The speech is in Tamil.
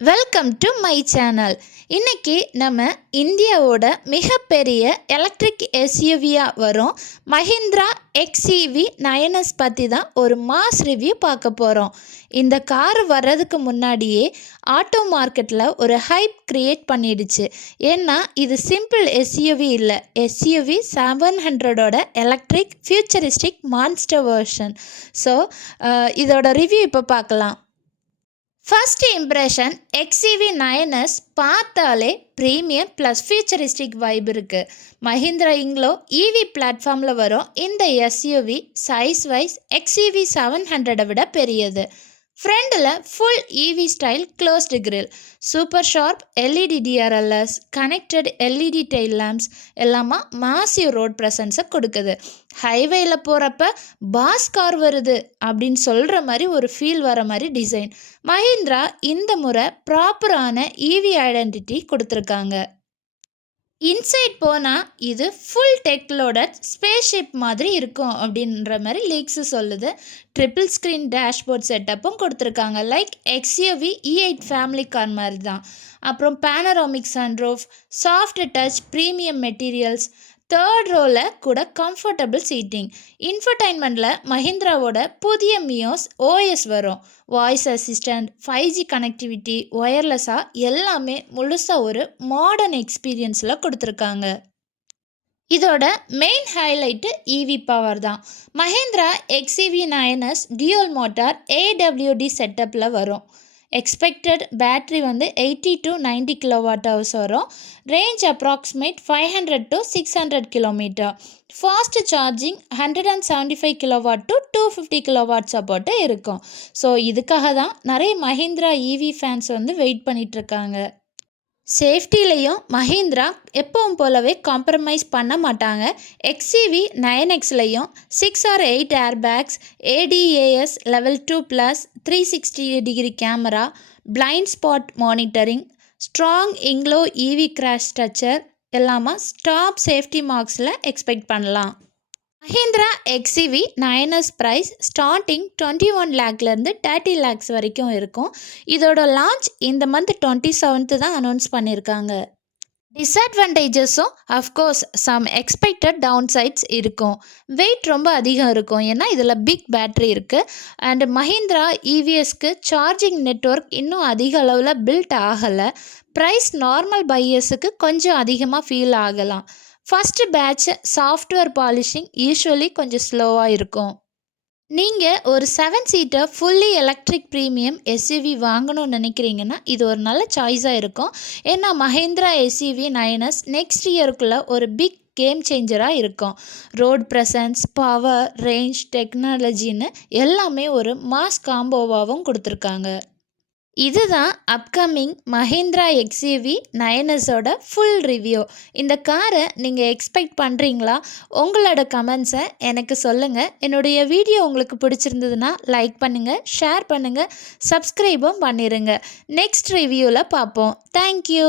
வெல்கம் டு மை சேனல் இன்னைக்கு நம்ம இந்தியாவோட மிகப்பெரிய எலக்ட்ரிக் எஸ்யூவியாக வரும். மஹிந்திரா எக்ஸிவி நயனஸ் பற்றி தான் ஒரு மாஸ் ரிவ்யூ பார்க்க போகிறோம் இந்த கார் வர்றதுக்கு முன்னாடியே ஆட்டோ மார்க்கெட்டில் ஒரு ஹைப் க்ரியேட் பண்ணிடுச்சு. ஏன்னா இது சிம்பிள் எஸ்யூவி இல்லை. SUV seven ஹண்ட்ரடோட electric futuristic monster version so இதோட ரிவ்யூ இப்போ பார்க்கலாம். ஃபர்ஸ்ட் இம்ப்ரெஷன் எக்ஸிவி நயனஸ் பார்த்தாலே ப்ரீமியம் ப்ளஸ் ஃபியூச்சரிஸ்டிக் வைப் இருக்குது மஹிந்திரா இங்லோ இவி பிளாட்ஃபார்மில் வரும். இந்த SUV size wise XEV seven ஹண்ட்ரடை விட பெரியது. ஃப்ரண்டில் full EV style closed grill super sharp LED DRLs connected LED tail lamps எல்லாமா மாசிவ் ரோட் ப்ரெசன்ஸை கொடுக்குது. ஹைவேயில் போகிறப்ப பாஸ் கார் வருது அப்படின்னு சொல்கிற மாதிரி ஒரு ஃபீல் வர மாதிரி டிசைன் மஹிந்திரா இந்த முறை ப்ராப்பரான இவி ஐடென்டிட்டி கொடுத்துருக்காங்க. இன்சைட் போனால் இது ஃபுல் டெக்லோட ஸ்பேஸ்ஷிப் மாதிரி இருக்கும் அப்படின்ற மாதிரி லீக்ஸு சொல்லுது. ட்ரிபிள் ஸ்க்ரீன் டேஷ்போர்ட் செட்டப்பும் கொடுத்துருக்காங்க. Like XUV e eight family car மாதிரி தான் அப்புறம் panoramic sunroof soft touch premium materials third ரோவில் கூட கம்ஃபர்டபுள் சீட்டிங் இன்ஃபர்டைன்மெண்ட்டில் மஹிந்திராவோட புதிய மியோஸ் ஓஎஸ் வரும். Voice assistant five G connectivity ஒயர்லெஸ்ஸாக எல்லாமே முழுசாக ஒரு மாடர்ன் எக்ஸ்பீரியன்ஸில் கொடுத்துருக்காங்க. இதோட மெயின் ஹைலைட்டு இவி பவர் தான். Mahindra XEV nine S dual motor AWD செட்டப்பில் வரும். எக்ஸ்பெக்டட் பேட்ரி வந்து eighty to ninety kilowatt hours வரும். Range approximate five hundred to six hundred kilometre fast charging hundred and seventy five kilowatt to two fifty kilowatt support இருக்கும். ஸோ இதுக்காக தான் நிறைய மஹிந்திரா இவி ஃபேன்ஸ் வந்து வெயிட் பண்ணிகிட்ருக்காங்க சேஃப்டிலையும் மஹிந்திரா எப்பவும் போலவே காம்ப்ரமைஸ் பண்ண மாட்டாங்க. XEV nine எக்ஸ்லையும் six or eight air bags ADAS level two plus three sixty degree camera blind spot monitoring strong INGLO EV crash structure எல்லாமா ஸ்டாப் சேஃப்டி மார்க்ஸில் எக்ஸ்பெக்ட் பண்ணலாம். Mahindra XEV nine S price starting twenty one லேக்லேருந்து thirty lakhs வரைக்கும் இருக்கும். இதோட லான்ச் இந்த மந்த் டுவெண்ட்டி செவன்த்து தான் அனௌன்ஸ் பண்ணியிருக்காங்க டிஸ்அட்வான்டேஜஸும் of course some expected down sides இருக்கும். வெயிட் ரொம்ப அதிகம் இருக்கும். ஏன்னா இதில் பிக் பேட்ரி இருக்குது அண்ட் மஹிந்திரா இவிஎஸ்க்கு சார்ஜிங் நெட்ஒர்க் இன்னும் அதிக அளவில் பில்ட் ஆகலை. ப்ரைஸ் நார்மல் பையர்ஸுக்கு கொஞ்சம் அதிகமாக ஃபீல் ஆகலாம். First batch software polishing usually கொஞ்சம் ஸ்லோவாக இருக்கும். நீங்கள் ஒரு seven seater fully electric premium SUV வாங்கணும்னு நினைக்கிறீங்கன்னா இது ஒரு நல்ல சாய்ஸாக இருக்கும். ஏன்னா Mahindra SUV nine S next இயருக்குள்ளே ஒரு பிக் கேம் சேஞ்சராக இருக்கும். ரோட் ப்ரெசன்ஸ் பவர் ரேஞ்ச் டெக்னாலஜின்னு எல்லாமே ஒரு மாஸ் காம்போவாகவும் கொடுத்துருக்காங்க. இதுதான் அப்கமிங் மஹிந்திரா எக்ஸிவி நயனஸோட ஃபுல் ரிவ்யூ இந்த காரை நீங்கள் எக்ஸ்பெக்ட் பண்ணுறீங்களா உங்களோட கமெண்ட்ஸை எனக்கு சொல்லுங்கள் என்னுடைய வீடியோ உங்களுக்கு பிடிச்சிருந்ததுன்னா லைக் பண்ணுங்கள் ஷேர் பண்ணுங்கள் சப்ஸ்கிரைபும் பண்ணிடுங்க நெக்ஸ்ட் ரிவ்யூவில் பார்ப்போம். தேங்க்யூ